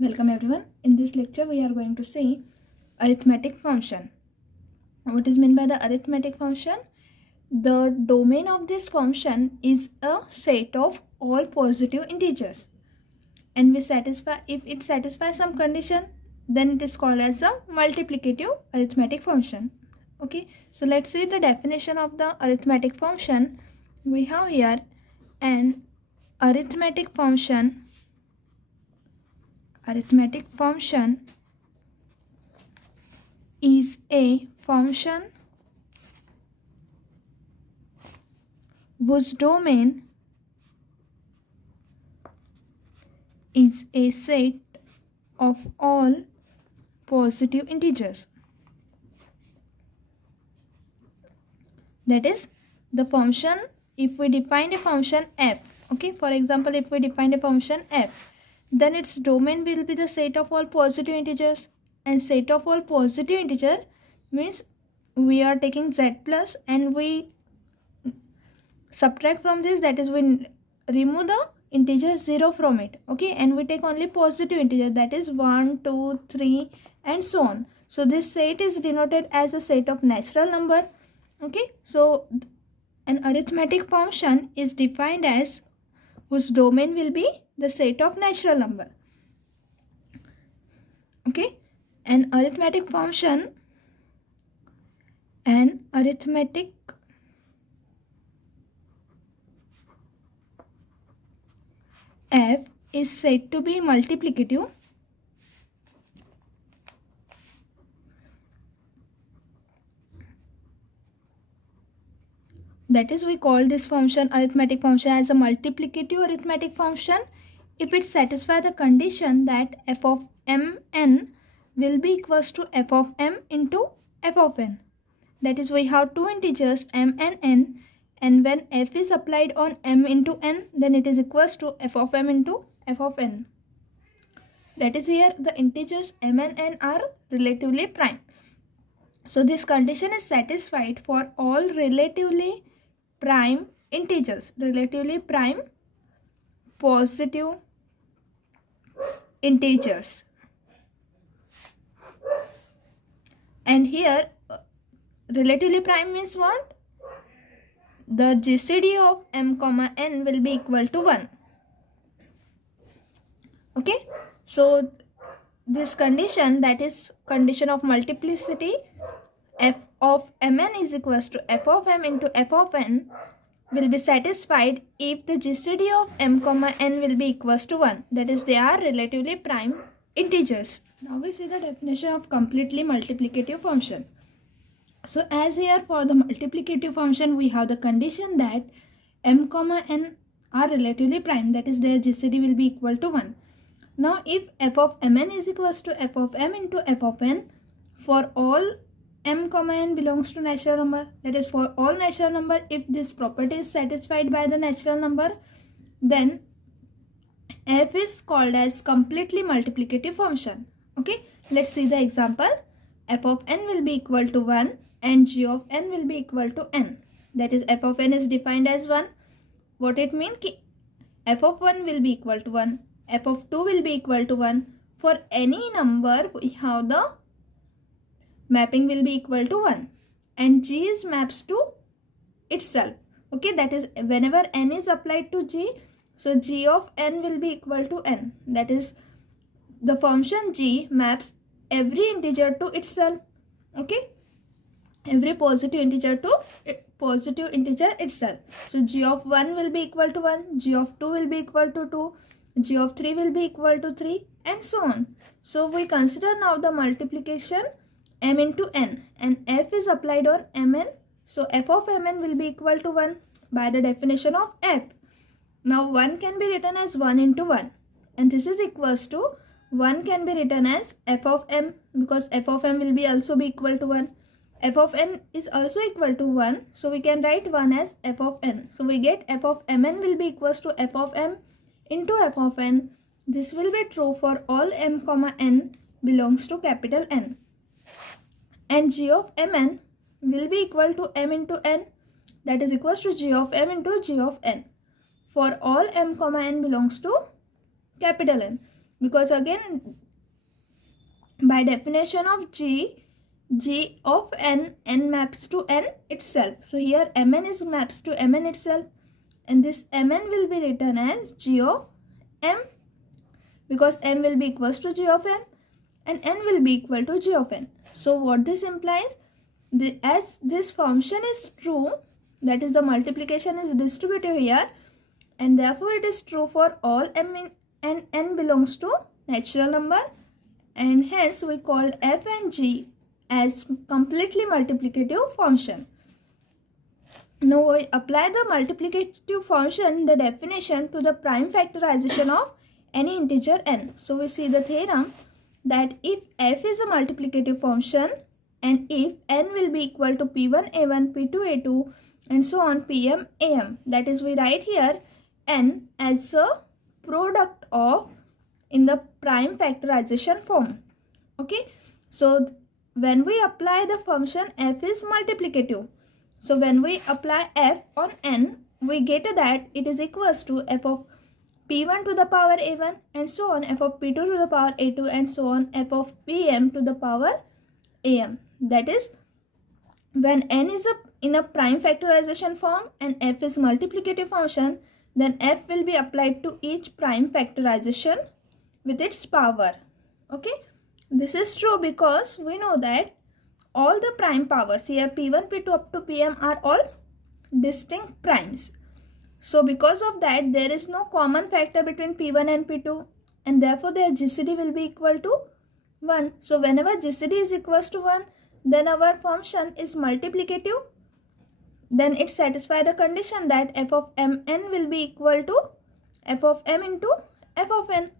Welcome everyone. In this lecture we are going to see arithmetic function. What is meant by the arithmetic function? The domain of this function is a set of all positive integers, and if it satisfies some condition, then it is called as a multiplicative arithmetic function. Okay, so let's see the definition of the arithmetic function. We have here an arithmetic function. Arithmetic function is a function whose domain is a set of all positive integers. That is, the function, if we define a function f, okay, for example, if we define a function f, then its domain will be the set of all positive integers, and set of all positive integer means we are taking z plus and we subtract from this, that is we remove the integer 0 from it, okay, and we take only positive integer, that is 1, 2, 3 and so on. So this set is denoted as a set of natural number. Okay, so an arithmetic function is defined as whose domain will be the set of natural number. Okay, an arithmetic function, an arithmetic f is said to be multiplicative that is, we call this function arithmetic function as a multiplicative arithmetic function if it satisfies the condition that f of mn will be equals to f of m into f of n. That is, we have two integers m and n, and when f is applied on m into n, then it is equals to f of m into f of n. That is, here the integers m and n are relatively prime. So this condition is satisfied for all relatively prime integers, relatively prime positive integers. And here relatively prime means what? The GCD of m comma n will be equal to 1. Okay, so this condition, that is condition of multiplicity, f of mn is equals to f of m into f of n, will be satisfied if the GCD of m comma n will be equals to 1. That is, they are relatively prime integers. Now we see the definition of completely multiplicative function. So as here for the multiplicative function, we have the condition that m comma n are relatively prime, that is, their GCD will be equal to 1. Now if f of mn is equals to f of m into f of n for all m comma n belongs to natural number, that is, for all natural number, if this property is satisfied by the natural number, then f is called as completely multiplicative function. Okay, let's see the example. F of n will be equal to 1 and g of n will be equal to n. That is, f of n is defined as 1. What it means? F of 1 will be equal to 1, f of 2 will be equal to 1. For any number, we have the mapping will be equal to 1, and g is maps to itself. Okay, that is, whenever n is applied to g, so g of n will be equal to n. That is, the function g maps every integer to itself. Okay, every positive integer to positive integer itself. So g of 1 will be equal to 1, g of 2 will be equal to 2, g of 3 will be equal to 3 and so on. So we consider now the multiplication m into n, and f is applied on mn, so f of mn will be equal to 1 by the definition of f. Now 1 can be written as 1 into 1, and this is equals to 1 can be written as f of m, because f of m will be also be equal to 1. F of n is also equal to 1, so we can write 1 as f of n. So we get f of mn will be equals to f of m into f of n. This will be true for all m comma n belongs to capital N. And g of mn will be equal to m into n, that is equals to g of m into g of n for all m comma n belongs to capital N. because again by definition of G of n maps to n itself. So here Mn is maps to Mn itself, and this Mn will be written as G of m, because m will be equals to G of m and n will be equal to G of n. So what this implies, as this function is true, that is the multiplication is distributive here, and therefore it is true for all m and n belongs to natural number, and hence we call f and g as completely multiplicative function. Now we apply the multiplicative function, the definition, to the prime factorization of any integer n. So we see the theorem that if f is a multiplicative function and if n will be equal to p1 a1 p2 a2 and so on pm am, that is we write here n as a product of in the prime factorization form. Okay, so when we apply the function f is multiplicative, so when we apply f on n, we get that it is equals to f of p1 to the power a1 and so on f of p2 to the power a2 and so on f of pm to the power am. That is, when n is in a prime factorization form and f is multiplicative function, then f will be applied to each prime factorization with its power. Okay, this is true because we know that all the prime powers here p1 p2 up to pm are all distinct primes. So because of that, there is no common factor between p1 and p2, and therefore their GCD will be equal to 1. So whenever GCD is equals to 1, then our function is multiplicative. Then it satisfies the condition that f of mn will be equal to f of m into f of n,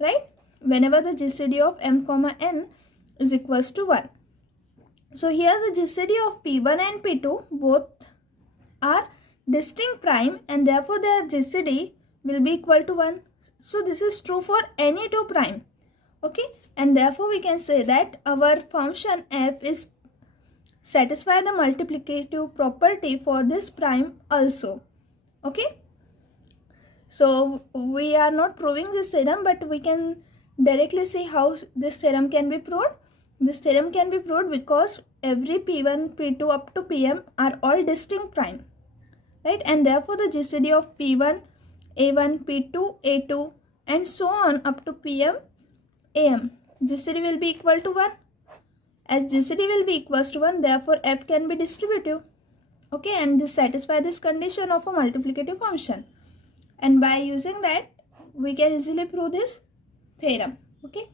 right? Whenever the GCD of m comma n is equals to 1. So here the GCD of p1 and p2 both are distinct prime, and therefore their GCD will be equal to 1. So this is true for any two prime. Okay, and therefore we can say that our function f is satisfy the multiplicative property for this prime also. Okay, so we are not proving this theorem, but we can directly see how this theorem can be proved. This theorem can be proved because every p1 p2 up to pm are all distinct prime, right? And therefore the GCD of p1 a1 p2 a2 and so on up to pm am, GCD will be equal to 1. As GCD will be equals to 1, therefore f can be distributive. Okay, and this satisfies this condition of a multiplicative function, and by using that we can easily prove this theorem. Okay,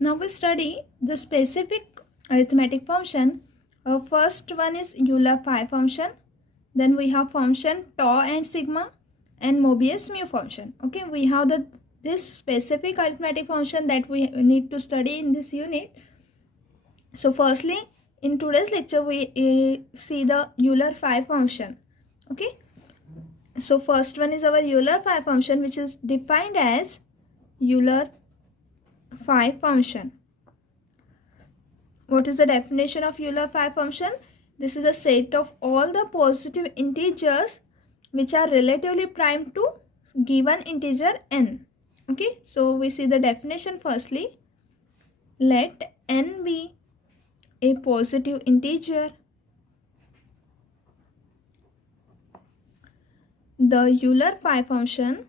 now we study the specific arithmetic function. First one is Euler-Phi function, then we have function tau and sigma and Mobius mu function. Okay, we have this specific arithmetic function that we need to study in this unit. So firstly, in today's lecture we see the Euler-Phi function. Okay, so first one is our Euler-Phi function, which is defined as Euler-Phi function. What is the definition of Euler-Phi function? This is a set of all the positive integers which are relatively prime to given integer n. Okay, so we see the definition firstly. Let n be a positive integer. The Euler-Phi function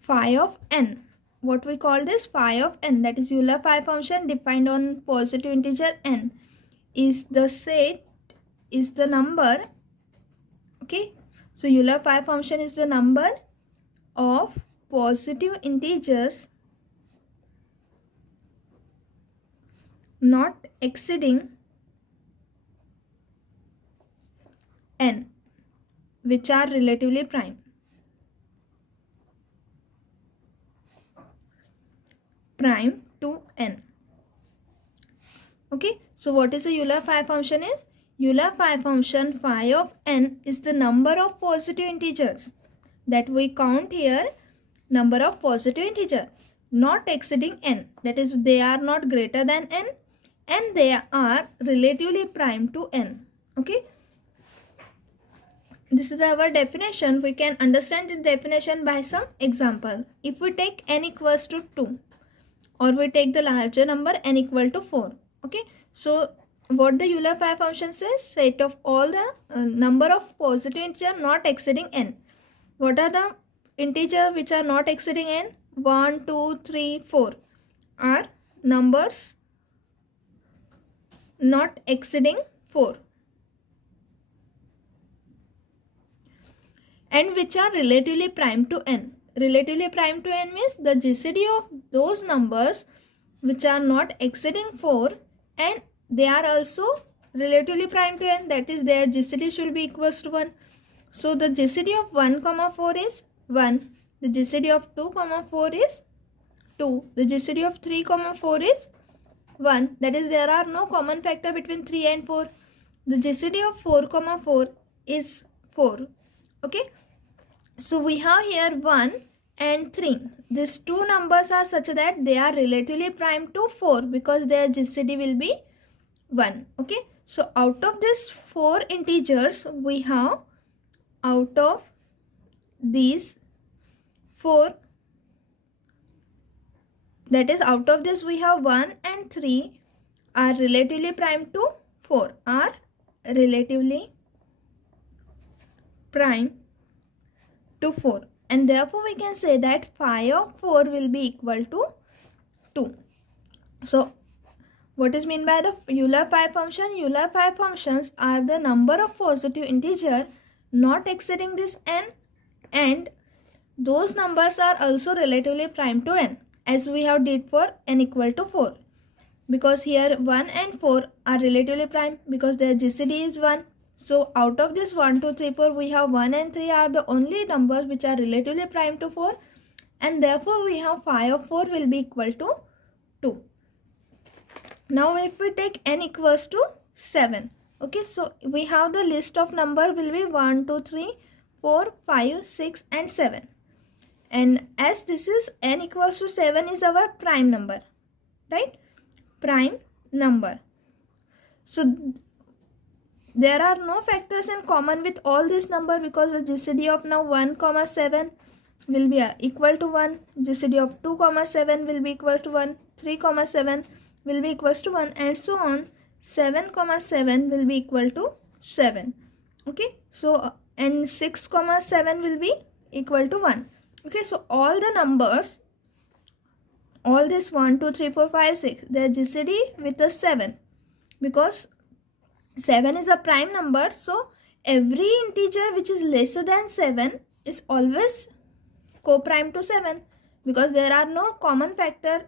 phi of n. What we call this phi of n, that is Euler-Phi function defined on positive integer n, is the set, is the number. Okay, so Euler-Phi function is the number of positive integers not exceeding n, which are relatively prime. Prime to n. Okay, so what is a Euler-Phi function is? Euler-Phi function phi of n is the number of positive integers that we count here, number of positive integer not exceeding n, that is they are not greater than n and they are relatively prime to n. Okay, this is our definition. We can understand the definition by some example. If we take n equals to 2, or we take the larger number n equal to 4. Okay, so what the Euler-5 function says, set of all the number of positive integer not exceeding n. What are the integer which are not exceeding n? 1, 2, 3, 4 are numbers not exceeding 4, and which are relatively prime to n. Relatively prime to n means the GCD of those numbers which are not exceeding 4 and they are also relatively prime to n, that is their GCD should be equals to 1. So the GCD of 1 comma 4 is 1. The GCD of 2 comma 4 is 2. The GCD of 3 comma 4 is 1. That is there are no common factor between 3 and 4. The GCD of 4 comma 4 is 4. Okay. So we have here 1 and 3. These two numbers are such that they are relatively prime to 4 because their GCD will be 1. Okay. So out of these 4 integers, we have out of these 4, that is out of this we have 1 and 3 are relatively prime to 4, are relatively prime to 4, and therefore we can say that phi of 4 will be equal to 2. So what is meant by the Euler-5 function? Euler-5 functions are the number of positive integer not exceeding this n, and those numbers are also relatively prime to n, as we have did for n equal to 4, because here 1 and 4 are relatively prime because their GCD is 1. So out of this 1, 2, 3, 4, we have 1 and 3 are the only numbers which are relatively prime to 4, and therefore we have phi of 4 will be equal to 2. Now if we take n equals to 7, okay, so we have the list of number will be 1, 2, 3, 4, 5, 6 and 7. And as this is n equals to 7 is our prime number, right? Prime number. So there are no factors in common with all these number because the GCD of now 1 comma 7 will be equal to 1, GCD of 2 comma 7 will be equal to 1, 3 comma 7 will be equals to 1, and so on. 7 comma 7 will be equal to 7. Okay, so and 6 comma 7 will be equal to 1. Okay, so all the numbers, all this 1, 2, 3, 4, 5, 6, their GCD with a 7 because 7 is a prime number. So every integer which is lesser than 7 is always co-prime to 7 because there are no common factor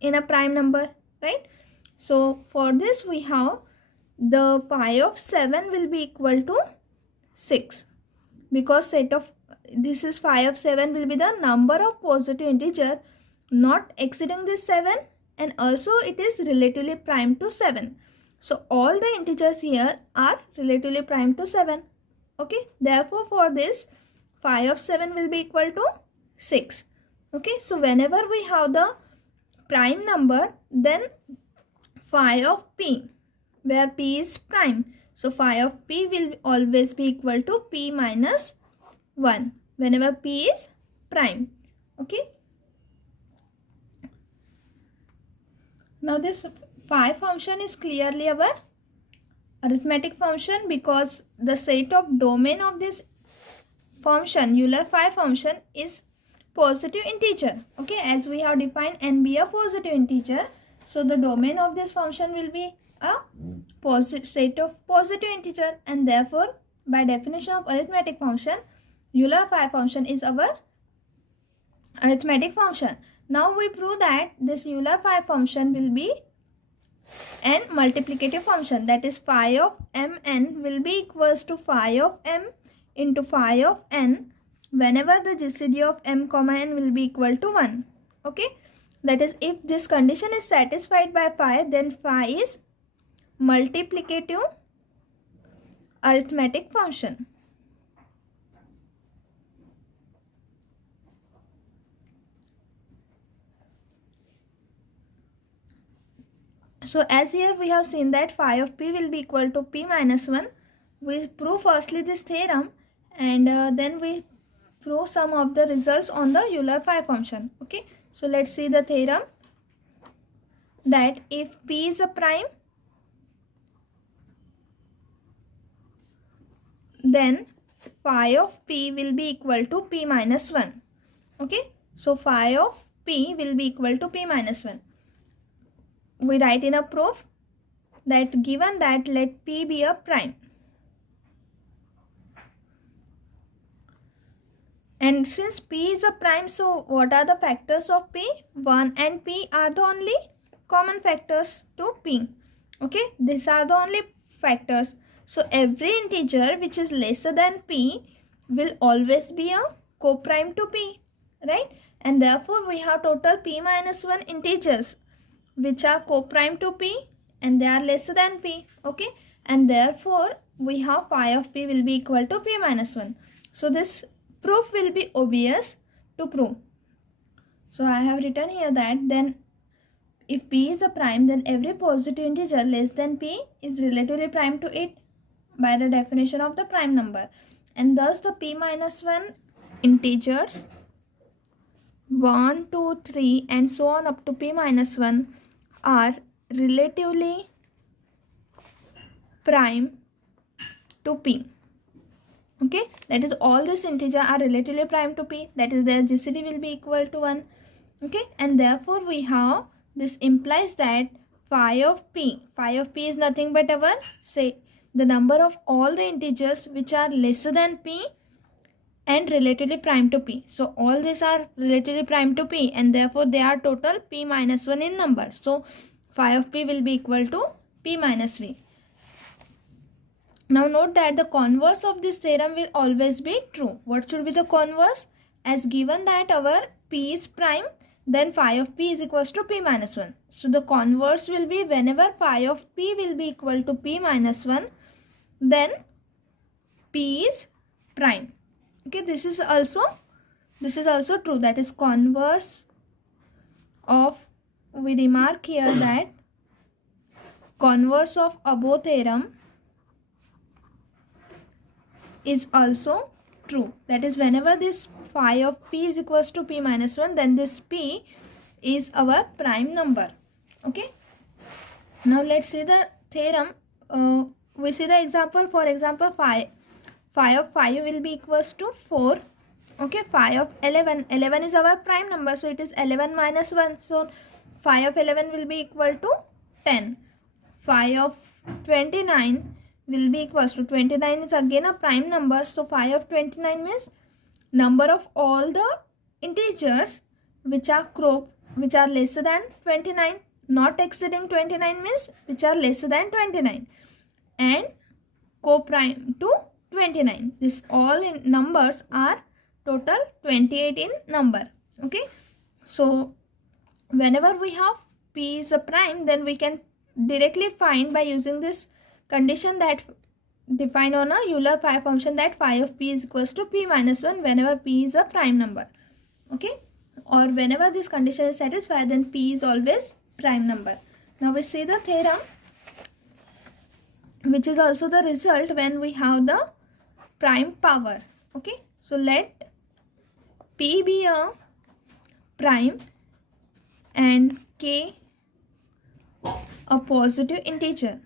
in a prime number, right? So for this we have the phi of 7 will be equal to 6 because set of this is phi of 7 will be the number of positive integer not exceeding this 7, and also it is relatively prime to 7. So all the integers here are relatively prime to 7. Okay, therefore for this phi of 7 will be equal to 6. Okay, so whenever we have the prime number, then phi of p, where p is prime, so phi of p will always be equal to p minus 1 whenever p is prime. Okay, now this phi function is clearly our arithmetic function because the set of domain of this function, Euler-5 function, is positive integer. Okay, as we have defined n be a positive integer, so the domain of this function will be a set of positive integer, and therefore by definition of arithmetic function, Euler-5 function is our arithmetic function. Now we prove that this Euler-5 function will be an multiplicative function, that is phi of mn will be equals to phi of m into phi of n whenever the GCD of m comma n will be equal to 1. Okay, that is if this condition is satisfied by phi, then phi is multiplicative arithmetic function. So as here we have seen that phi of p will be equal to p minus 1. We prove firstly this theorem, and then we prove some of the results on the Euler-Phi function. Okay, so let's see the theorem that if P is a prime, then phi of P will be equal to P minus 1. Okay, so phi of P will be equal to P minus 1. We write in a proof that given that let P be a prime. And since P is a prime, so what are the factors of P? 1 and P are the only common factors to P. Okay, these are the only factors. So every integer which is lesser than P will always be a co-prime to P, right? And therefore we have total P minus 1 integers which are co-prime to P and they are lesser than P. Okay, and therefore we have phi of P will be equal to P minus 1. So this proof will be obvious to prove. So I have written here that then if P is a prime, then every positive integer less than P is relatively prime to it by the definition of the prime number. And thus the P minus 1 integers 1, 2, 3 and so on up to P minus 1 are relatively prime to P. Okay, that is all these integers are relatively prime to P, that is their GCD will be equal to 1. Okay, and therefore we have, this implies that phi of P is nothing but our, say, the number of all the integers which are lesser than P and relatively prime to P. So all these are relatively prime to P and therefore they are total P minus 1 in number. So phi of P will be equal to P minus V. Now note that the converse of this theorem will always be true. What should be the converse? As given that our P is prime, then phi of P is equals to P minus 1. So the converse will be whenever phi of P will be equal to P minus 1, then P is prime. Okay, this is also true. That is converse of, we remark here that converse of above theorem is also true. That is whenever this phi of P is equals to P minus 1, then this P is our prime number. Okay. Now let's see the theorem. We see the example. For example, phi of 5 will be equals to 4. Okay, phi of 11 is our prime number, so it is 11 minus 1. So phi of 11 will be equal to 10. Phi of 29 will be equals to, 29 is again a prime number, so phi of 29 means number of all the integers which are lesser than 29, not exceeding 29 means which are lesser than 29 and co-prime to 29. This all in numbers are total 28 in number. Okay, so whenever we have P is a prime, then we can directly find by using this condition that defined on a Euler-Phi function, that phi of P is equals to P minus 1 whenever P is a prime number. Okay, or whenever this condition is satisfied, then P is always prime number. Now we see the theorem, which is also the result when we have the prime power. Okay, so let P be a prime and K a positive integer.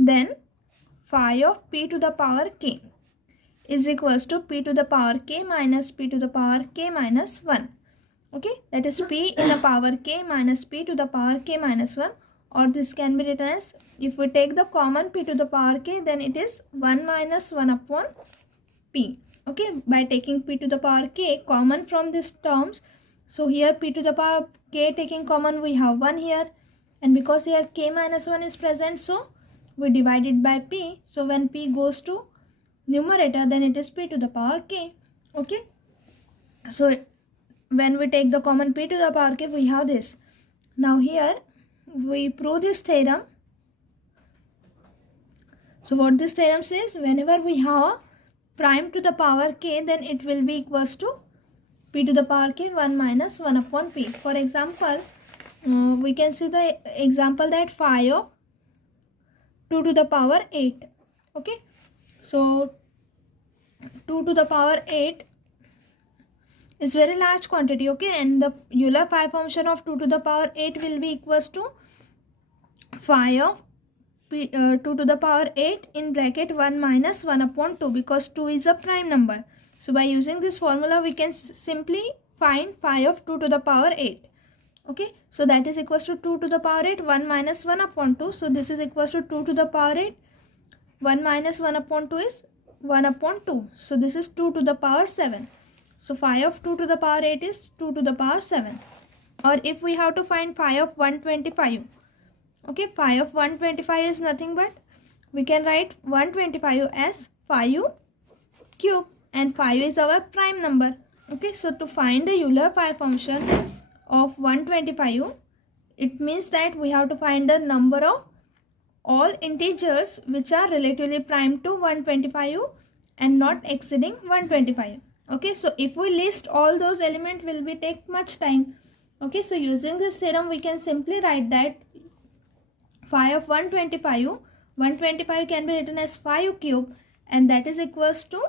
Then phi of P to the power K is equals to P to the power K minus P to the power K minus 1. Okay, that is P in the power K minus P to the power K minus 1, or this can be written as, if we take the common P to the power K, then it is 1 minus 1 upon P. Okay, by taking P to the power K common from these terms, so here P to the power K taking common, we have 1 here, and because here K minus 1 is present, so we divide it by P. So when P goes to numerator, then it is P to the power K. Okay, so when we take the common P to the power K, we have this. Now here we prove this theorem. So what this theorem says, whenever we have prime to the power K, then it will be equals to P to the power K 1 minus 1 upon P. For example, we can see the example that phi 2 to the power 8. Okay, so 2 to the power 8 is very large quantity. Okay, and the Euler phi function of 2 to the power 8 will be equals to phi of 2 to the power 8 in bracket 1 minus 1 upon 2, because 2 is a prime number. So by using this formula we can simply find phi of 2 to the power 8. Okay, so that is equals to 2 to the power 8 1 minus 1 upon 2. So this is equals to 2 to the power 8 1 minus 1 upon 2 is 1 upon 2. So this is 2 to the power 7. So phi of 2 to the power 8 is 2 to the power 7. Or if we have to find phi of 125. Okay, phi of 125 is nothing but we can write 125 as phi u cube, and phi u is our prime number. Okay, so to find the Euler phi function of 125, it means that we have to find the number of all integers which are relatively prime to 125 and not exceeding 125. Okay, so if we list all those elements will be take much time. Okay, so using this theorem we can simply write that phi of 125 can be written as phi u cube, and that is equals to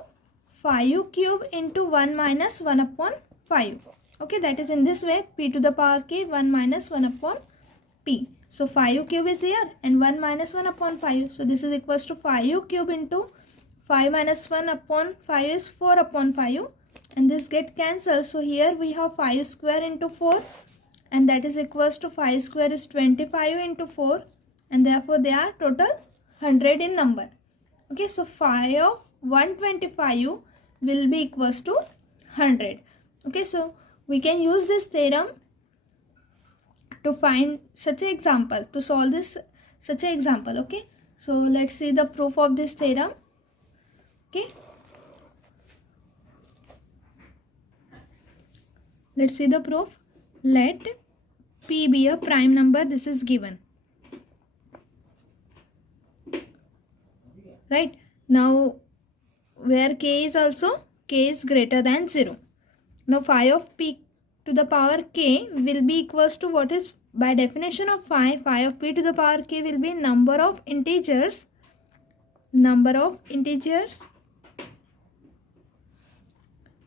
phi u cube into 1 minus 1 upon 5. Okay, that is in this way, p to the power k 1 minus 1 upon p. So phi u cube is here and 1 minus 1 upon 5. So this is equals to phi u cube into 5 minus 1 upon 5 is 4 upon 5, and this get cancelled. So here we have 5 square into 4, and that is equals to 5 square is 25 into 4, and therefore they are total 100 in number. Okay, so phi of 125 will be equals to 100. Okay, so we can use this theorem to find such an example, to solve this such an example. Okay, so let's see the proof of this theorem. Okay, let's see the proof. Let p be a prime number. This is given. Right, now where k is also, k is greater than 0. Now phi of p to the power k will be equals to what is, by definition of phi of p to the power k will be number of integers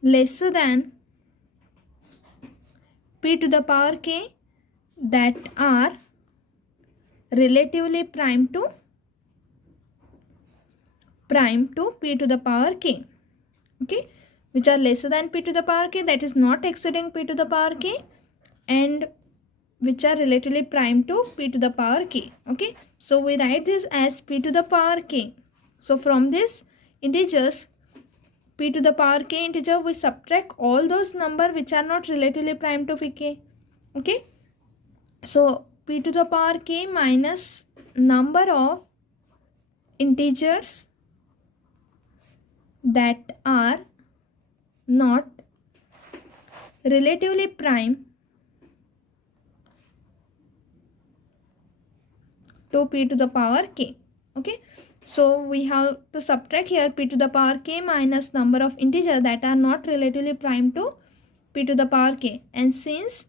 lesser than p to the power k that are relatively prime to p to the power k. Okay, which are lesser than p to the power k, that is not exceeding p to the power k, and which are relatively prime to p to the power k. Okay, so we write this as p to the power k. So from this integers p to the power k integer, we subtract all those number which are not relatively prime to pk. Okay, so p to the power k minus number of integers that are not relatively prime to p to the power k. Okay, so we have to subtract here p to the power k minus number of integers that are not relatively prime to p to the power k, and since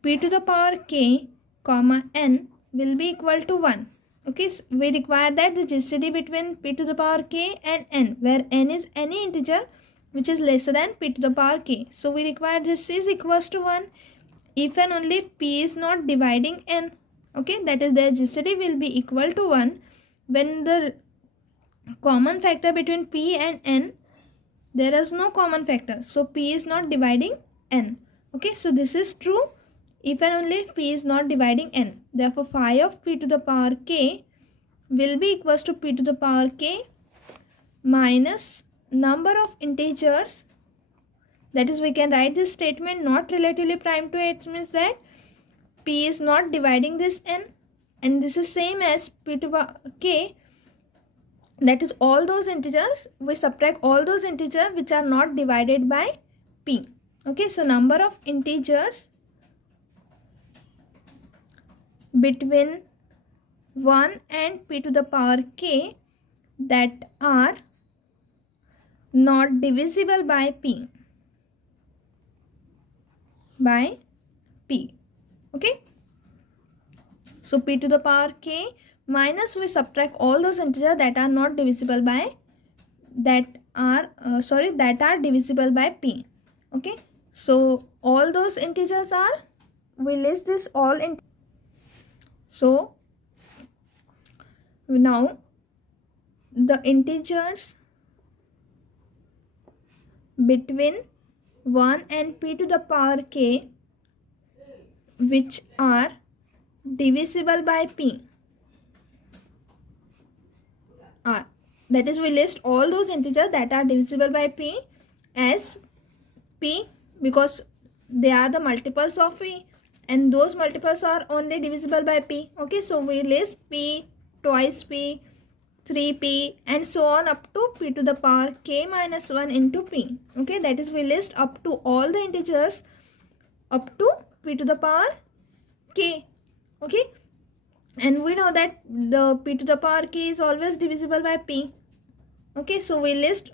p to the power k comma n will be equal to 1. Okay, so we require that the GCD between p to the power k and n, where n is any integer which is lesser than p to the power k. So we require this is equals to 1 if and only p is not dividing n. Okay, that is their GCD will be equal to 1 when the common factor between p and n, there is no common factor, so p is not dividing n. Okay, so this is true if and only if p is not dividing n. Therefore phi of p to the power k will be equals to p to the power k minus number of integers, that is we can write this statement not relatively prime to it, means that p is not dividing this n, and this is same as p to the power k, that is all those integers, we subtract all those integers which are not divided by p. Okay, so number of integers between 1 and p to the power k that are not divisible by p. Okay, so p to the power k minus we subtract all those integers that are not divisible by that are divisible by p. Okay, so all those integers are, we list this all in. So now the integers between 1 and p to the power k which are divisible by p are, that is, we list all those integers that are divisible by p as p, because they are the multiples of p and those multiples are only divisible by p. Okay, so we list p, twice p, 3p and so on up to p to the power k minus 1 into p. Okay, that is, we list up to all the integers up to p to the power k. Okay, and we know that the p to the power k is always divisible by p. Okay, so we list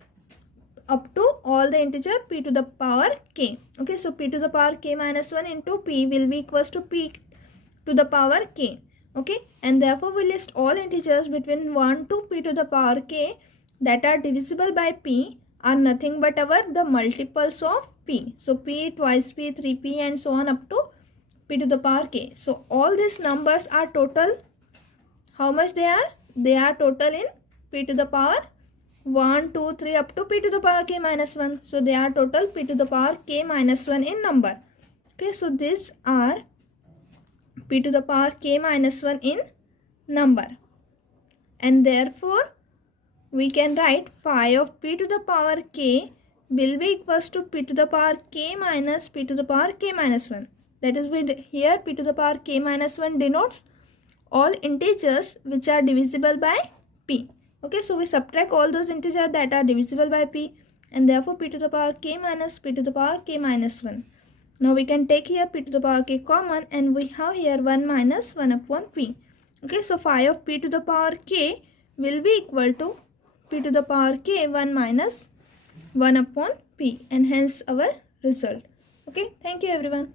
up to all the integer p to the power k. Okay, so p to the power k minus 1 into p will be equals to p to the power k. Okay, and therefore we list all integers between 1 to p to the power k that are divisible by p are nothing but the multiples of p. So p, twice p, 3p and so on up to p to the power k. So all these numbers are total, how much they are? They are total in p to the power 1, 2, 3 up to p to the power k minus 1. So they are total p to the power k minus 1 in number. Okay, so these are p to the power k minus 1 in number, and therefore we can write phi of p to the power k will be equals to p to the power k minus p to the power k minus 1. That is, here p to the power k minus 1 denotes all integers which are divisible by p. Okay, so we subtract all those integers that are divisible by p and therefore p to the power k minus p to the power k minus 1. Now we can take here p to the power k common and we have here 1 minus 1 upon p. Okay, so phi of p to the power k will be equal to p to the power k 1 minus 1 upon p, and hence our result. Okay, thank you everyone.